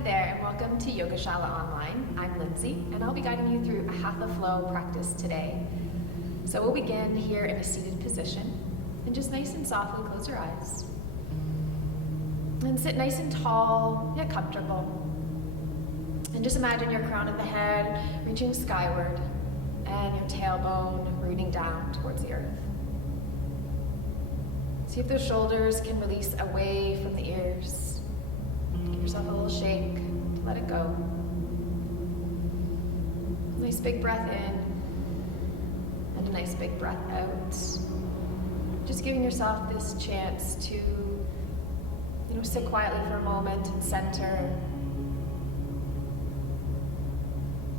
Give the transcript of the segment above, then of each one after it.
Hi there, and welcome to Yogashala Online. I'm Lindsay, and I'll be guiding you through a Hatha Flow practice today. So we'll begin here in a seated position, and just nice and softly close your eyes. And sit nice and tall, yet comfortable. And just imagine your crown of the head reaching skyward, and your tailbone rooting down towards the earth. See if those shoulders can release away from the ears. Give yourself a little shake to let it go. Nice big breath in and a nice big breath out. Just giving yourself this chance to, sit quietly for a moment and center.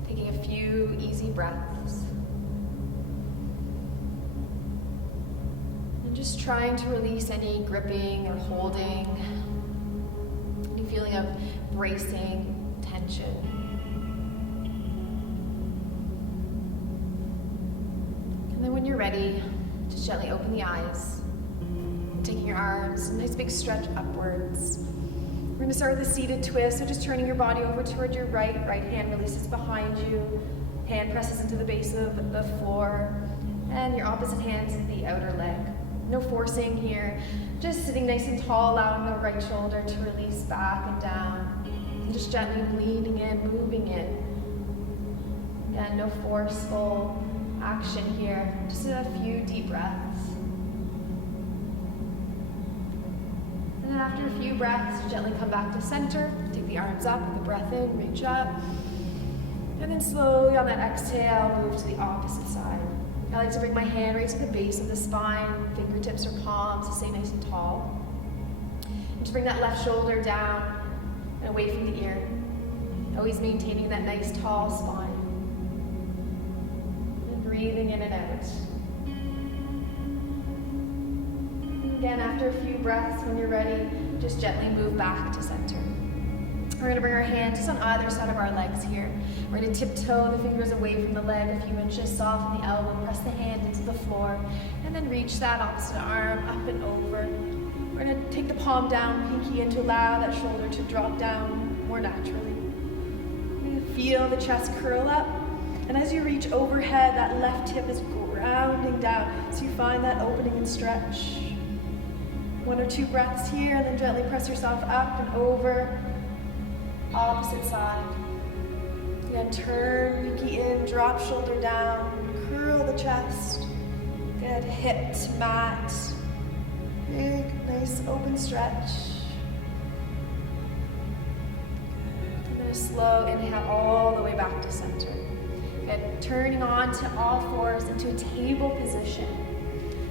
Taking a few easy breaths. And just trying to release any gripping or holding, any feeling of bracing, tension. And then when you're ready, just gently open the eyes. Taking your arms, a nice big stretch upwards. We're going to start with a seated twist, so just turning your body over toward your right hand releases behind you, hand presses into the base of the floor, and your opposite hand to the outer leg. No forcing here, just sitting nice and tall, allowing the right shoulder to release back and down, and just gently leaning in, moving in. Again, no forceful action here, just a few deep breaths. And then after a few breaths, gently come back to center. Take the arms up with the breath in, reach up. And then slowly on that exhale, move to the opposite side. I like to bring my hand right to the base of the spine, fingertips or palms to stay nice and tall. And just bring that left shoulder down and away from the ear. Always maintaining that nice tall spine. And breathing in and out. Again, after a few breaths, when you're ready, just gently move back to center. We're going to bring our hands just on either side of our legs here. We're going to tiptoe the fingers away from the leg a few inches, soften the elbow, press the hand into the floor, and then reach that opposite arm up and over. We're going to take the palm down, pinky in, to allow that shoulder to drop down more naturally. You're going to feel the chest curl up, and as you reach overhead, that left hip is grounding down, so you find that opening and stretch. 1 or 2 breaths here, and then gently press yourself up and over. Opposite side. Again, turn, pinky in, drop shoulder down, curl the chest. Good, hip to mat. Big, nice open stretch. And then a slow inhale all the way back to center. Good, turning on to all fours into a table position.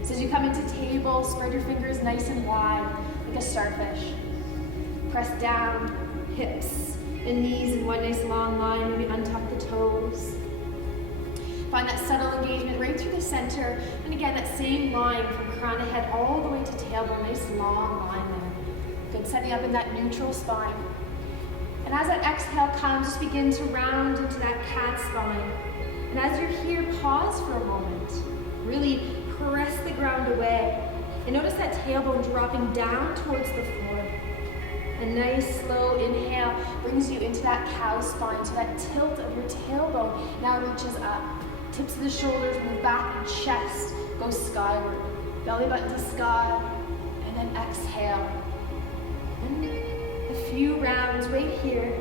So as you come into table, spread your fingers nice and wide, like a starfish. Press down, hips and knees in one nice long line, maybe untuck the toes. Find that subtle engagement right through the center, and again, that same line from crown of head all the way to tailbone, nice long line there. Good, setting up in that neutral spine. And as that exhale comes, just begin to round into that cat spine. And as you're here, pause for a moment. Really press the ground away, and notice that tailbone dropping down towards the floor. A nice slow inhale brings you into that cow spine, so that tilt of your tailbone now reaches up. Tips of the shoulders move back, and chest goes skyward. Belly button to sky, and then exhale. And a few rounds right here,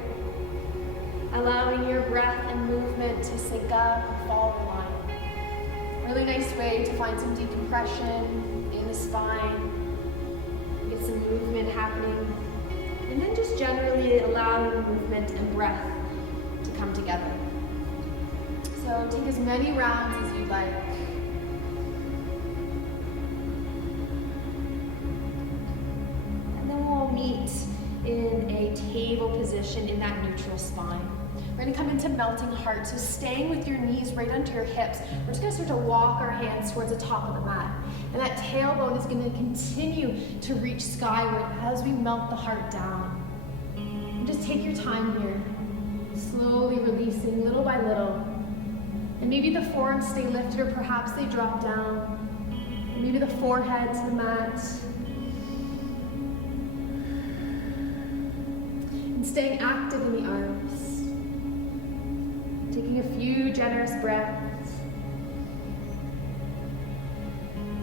allowing your breath and movement to sync up and fall in line. Really nice way to find some decompression in the spine, get some movement happening, and then just generally allowing movement and breath to come together. So take as many rounds as you'd like. And then we'll meet in a table position in that neutral spine. We're going to come into melting heart, so staying with your knees right under your hips. We're just going to start to walk our hands towards the top of the mat. And that tailbone is going to continue to reach skyward as we melt the heart down. And just take your time here, slowly releasing little by little. And maybe the forearms stay lifted, or perhaps they drop down. And maybe the forehead to the mat. staying active in the arms. Taking a few generous breaths.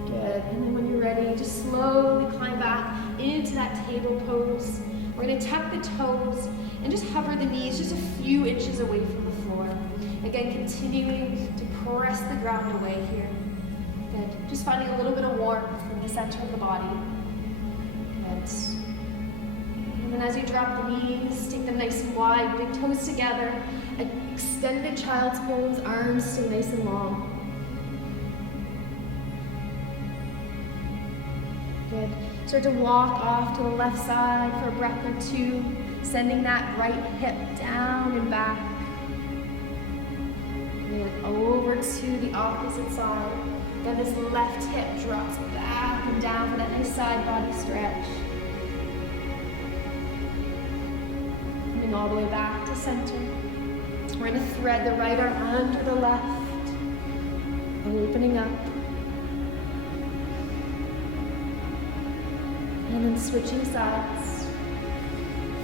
Good. And then when you're ready, just slowly climb back into that table pose. We're going to tuck the toes and just hover the knees just a few inches away from the floor. Again, continuing to press the ground away here. Good. Just finding a little bit of warmth in the center of the body. Good. And then as you drop the knees, take them nice and wide, big toes together. Extended child's pose, arms stay nice and long. Good. Start to walk off to the left side for a breath or two, sending that right hip down and back. And over to the opposite side. Then this left hip drops back and down for that nice side body stretch. Coming all the way back to center. We're going to thread the right arm under the left, opening up. And then switching sides,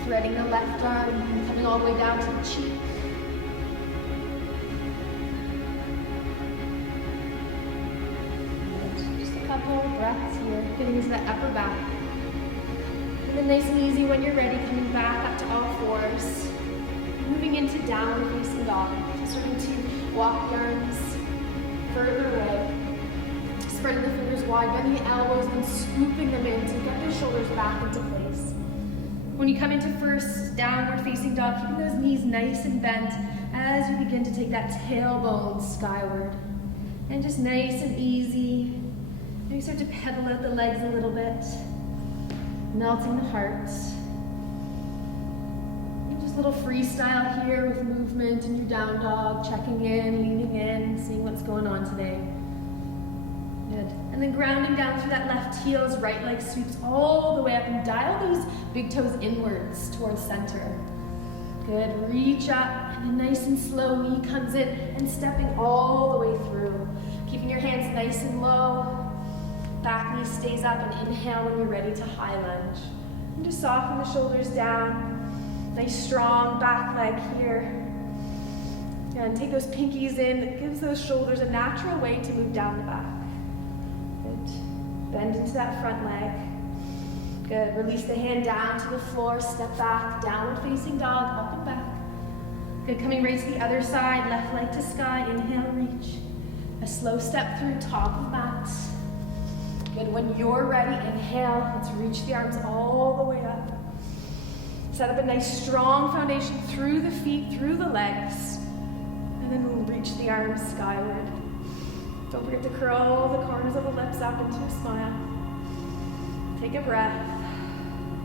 threading the left arm, coming all the way down to the cheek. And just a couple of breaths here, getting into that upper back. And then nice and easy when you're ready, coming back up to all fours. Moving into downward facing dog. Starting to walk the arms further away. Spreading the fingers wide, bending the elbows, and scooping them in to get the shoulders back into place. When you come into first downward facing dog, keeping those knees nice and bent as you begin to take that tailbone skyward. And just nice and easy. Maybe start to pedal out the legs a little bit, melting the heart. And just a little freestyle here with movement in your down dog, checking in, leaning in, seeing what's going on today. Good. And then grounding down through that left heel as right leg sweeps all the way up and dial those big toes inwards towards center. Good. Reach up and a nice and slow knee comes in and stepping all the way through. Keeping your hands nice and low. Back knee stays up and inhale when you're ready to high lunge. And just soften the shoulders down. Nice strong back leg here. And take those pinkies in. It gives those shoulders a natural way to move down the back. Bend into that front leg. Good. Release the hand down to the floor. Step back. Downward facing dog. Up and back. Good. Coming right to the other side. Left leg to sky. Inhale, reach. A slow step through top of mat. Good. When you're ready, inhale. Let's reach the arms all the way up. Set up a nice strong foundation through the feet, through the legs. And then we'll reach the arms skyward. Don't forget to curl the corners of the lips up into a smile. Take a breath,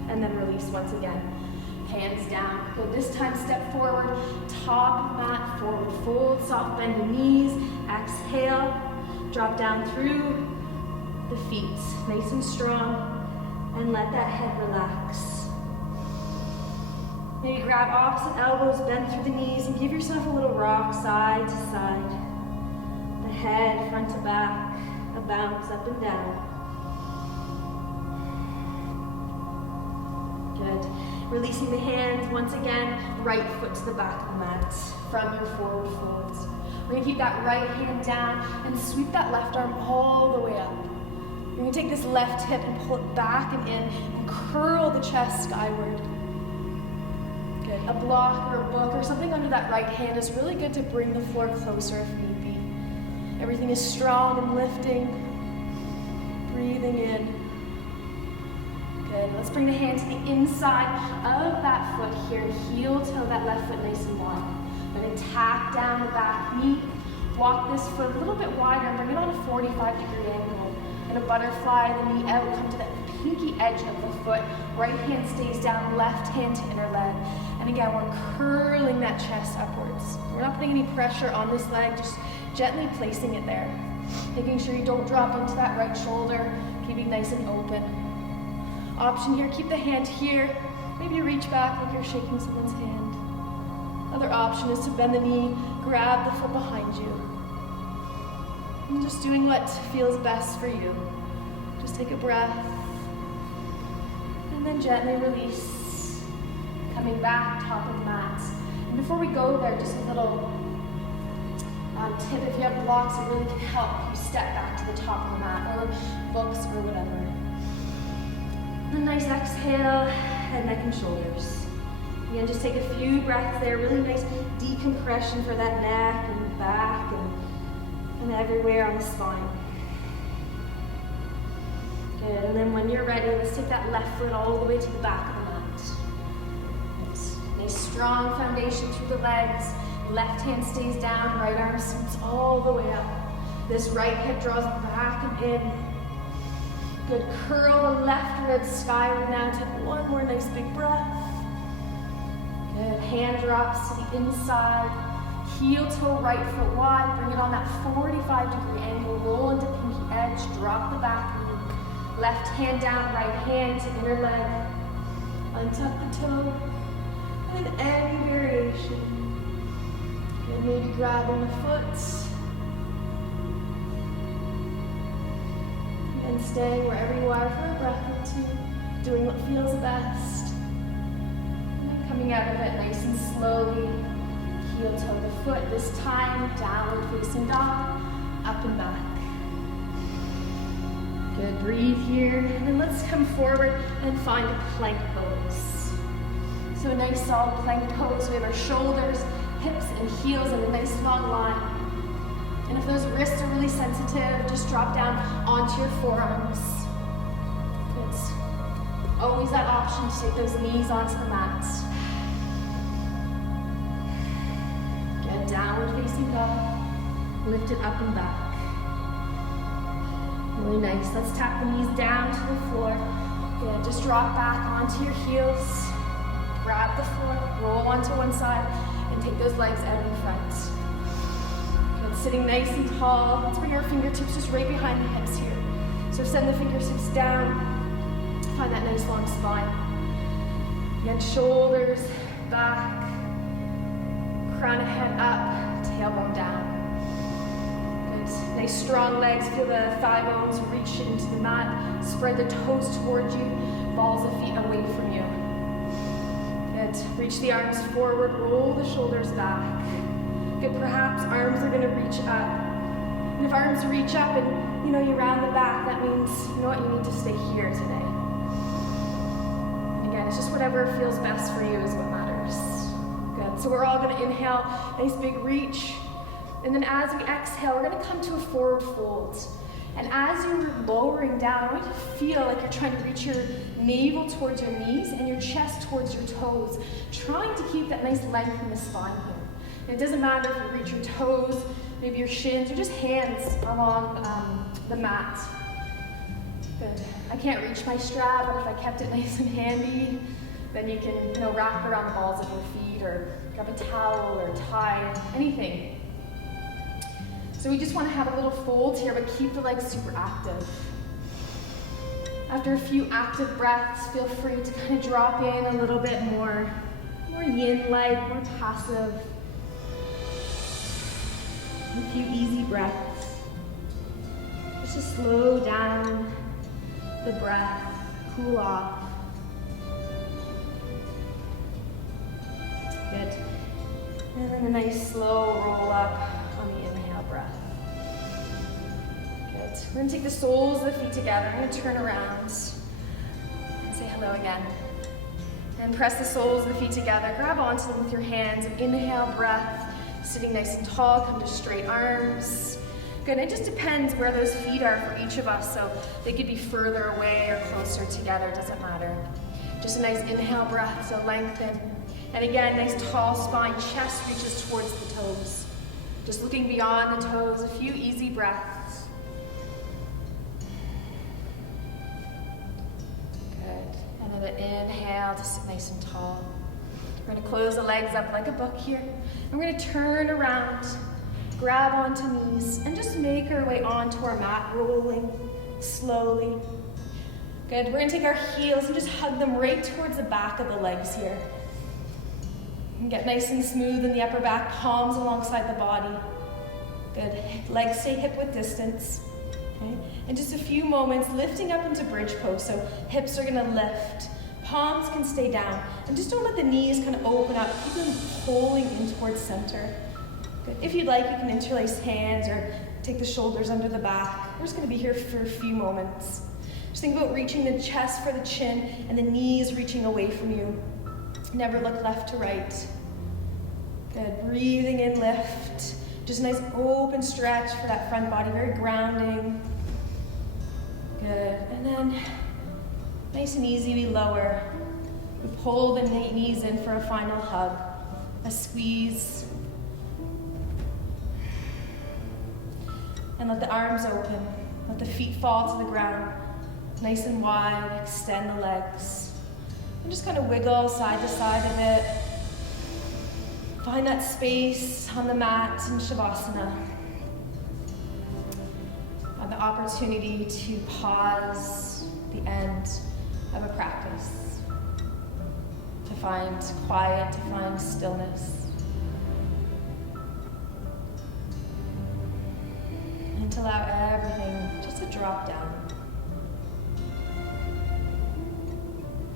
and then release once again. Hands down. Good. This time step forward, top of mat, forward fold, soft bend the knees. Exhale, drop down through the feet, nice and strong, and let that head relax. Maybe grab opposite elbows, bend through the knees, and give yourself a little rock side to side. Head, front to back, a bounce up and down. Good. Releasing the hands, once again, right foot to the back of the mat from your forward folds. We're going to keep that right hand down and sweep that left arm all the way up. You're going to take this left hip and pull it back and in and curl the chest skyward. Good. A block or a book or something under that right hand is really good to bring the floor closer if need be. Everything is strong and lifting. Breathing in. Good. Let's bring the hand to the inside of that foot here. Heel toe that left foot nice and wide. Then tap down the back knee. Walk this foot a little bit wider and bring it on a 45-degree angle. And a butterfly, the knee out, come to that pinky edge of the foot. Right hand stays down, left hand to inner leg. And again, we're curling that chest upwards. We're not putting any pressure on this leg, just gently placing it there. Making sure you don't drop into that right shoulder, keeping nice and open. Option here, keep the hand here. Maybe you reach back like you're shaking someone's hand. Other option is to bend the knee, grab the foot behind you. And just doing what feels best for you. Just take a breath. And then gently release. Coming back, top of the mat. And before we go there, just a little tip. If you have blocks, it really can help you step back to the top of the mat, or books, or whatever. And a nice exhale, head, neck, and shoulders. Again, just take a few breaths there. Really nice decompression for that neck and back and everywhere on the spine. Good, and then when you're ready, let's take that left foot all the way to the back of the mat. Nice strong foundation through the legs. Left hand stays down, right arm sweeps all the way up. This right hip draws back and in. Good, curl the left rib skyward now. Take one more nice big breath. Good, hand drops to the inside. Heel toe right foot wide. Bring it on that 45-degree angle. Roll into pinky edge. Drop the back knee. Left hand down, right hand to inner leg. Untuck the toe. And any variation. Good, maybe grabbing the foot. And staying wherever you are for a breath or two. Doing what feels best. And then coming out of it nice and slowly. Heel toe the foot. This time, downward facing dog. Up and back. Good, breathe here. And then let's come forward and find a plank pose. So a nice solid plank pose. We have our shoulders, hips, and heels in a nice long line. And if those wrists are really sensitive, just drop down onto your forearms. It's always that option to take those knees onto the mat. Get downward facing dog. Lift it up and back. Really nice. Let's tap the knees down to the floor. Good. Just drop back onto your heels. Grab the floor, roll onto one side, and take those legs out in front. Good. Sitting nice and tall. Let's bring our fingertips just right behind the hips here. So send the fingertips down. Find that nice long spine. Again, shoulders back. Crown of head up, tailbone down. Nice strong legs, feel the thigh bones reach into the mat. Spread the toes towards you, balls of feet away from you. Good, reach the arms forward, roll the shoulders back. Good, perhaps arms are gonna reach up. And if arms reach up and you round the back, that means, you need to stay here today. And again, it's just whatever feels best for you is what matters. Good, so we're all gonna inhale, nice big reach. And then as we exhale, we're gonna come to a forward fold. And as you're lowering down, I want you to feel like you're trying to reach your navel towards your knees and your chest towards your toes, trying to keep that nice length in the spine here. And it doesn't matter if you reach your toes, maybe your shins, or just hands along the mat. Good. I can't reach my strap, but if I kept it nice and handy, then you can wrap around the balls of your feet, or grab a towel or tie, anything. So we just want to have a little fold here, but keep the legs super active. After a few active breaths, feel free to kind of drop in a little bit more yin-like, more passive. A few easy breaths. Just to slow down the breath, cool off. Good. And then a nice slow roll up on the inhale breath. Good. We're going to take the soles of the feet together. I'm going to turn around and say hello again. And press the soles of the feet together. Grab onto them with your hands. And inhale, breath. Sitting nice and tall. Come to straight arms. Good. It just depends where those feet are for each of us. So they could be further away or closer together. Doesn't matter. Just a nice inhale breath. So lengthen. And again, nice tall spine, chest reaches towards the toes. Just looking beyond the toes, a few easy breaths. Good. Another inhale to sit nice and tall. We're going to close the legs up like a book here. And we're going to turn around, grab onto knees, and just make our way onto our mat, rolling slowly. Good. We're going to take our heels and just hug them right towards the back of the legs here. And get nice and smooth in the upper back, palms alongside the body. Good. Legs stay hip width distance. Okay. In just a few moments, lifting up into bridge pose. So hips are going to lift, palms can stay down. And just don't let the knees kind of open up. Keep them pulling in towards center. Good. If you'd like, you can interlace hands or take the shoulders under the back. We're just going to be here for a few moments. Just think about reaching the chest for the chin and the knees reaching away from you. Never look left to right. Good. Breathing in, lift. Just a nice open stretch for that front body, very grounding. Good. And then nice and easy, we lower. We pull the knees in for a final hug. A squeeze. And let the arms open. Let the feet fall to the ground. Nice and wide. Extend the legs. And just kind of wiggle side to side a bit. Find that space on the mat in Shavasana. Have the opportunity to pause the end of a practice. To find quiet, to find stillness. And to allow everything just to drop down.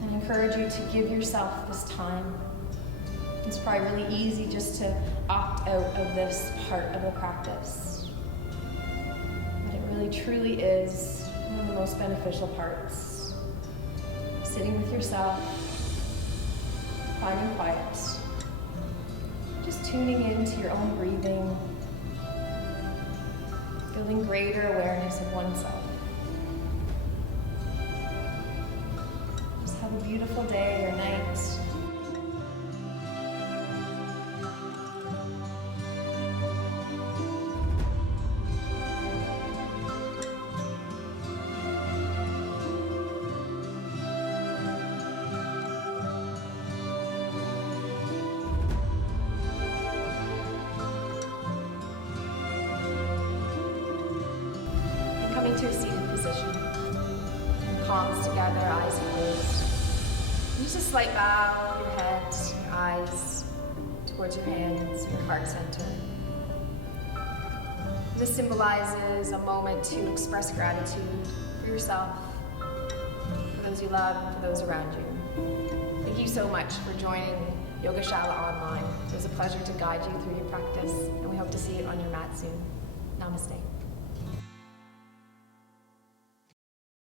And I encourage you to give yourself this time. It's probably really easy just to opt out of this part of the practice. But it really truly is one of the most beneficial parts. Sitting with yourself, finding quiet, just tuning into your own breathing, building greater awareness of oneself. Just have a beautiful day or night. Coming to a seated position. Palms together, eyes closed. And just a slight bow of your head, your eyes towards your hands, your heart center. This symbolizes a moment to express gratitude for yourself, for those you love, and for those around you. Thank you so much for joining Yogashala Online. It was a pleasure to guide you through your practice, and we hope to see you on your mat soon. Namaste.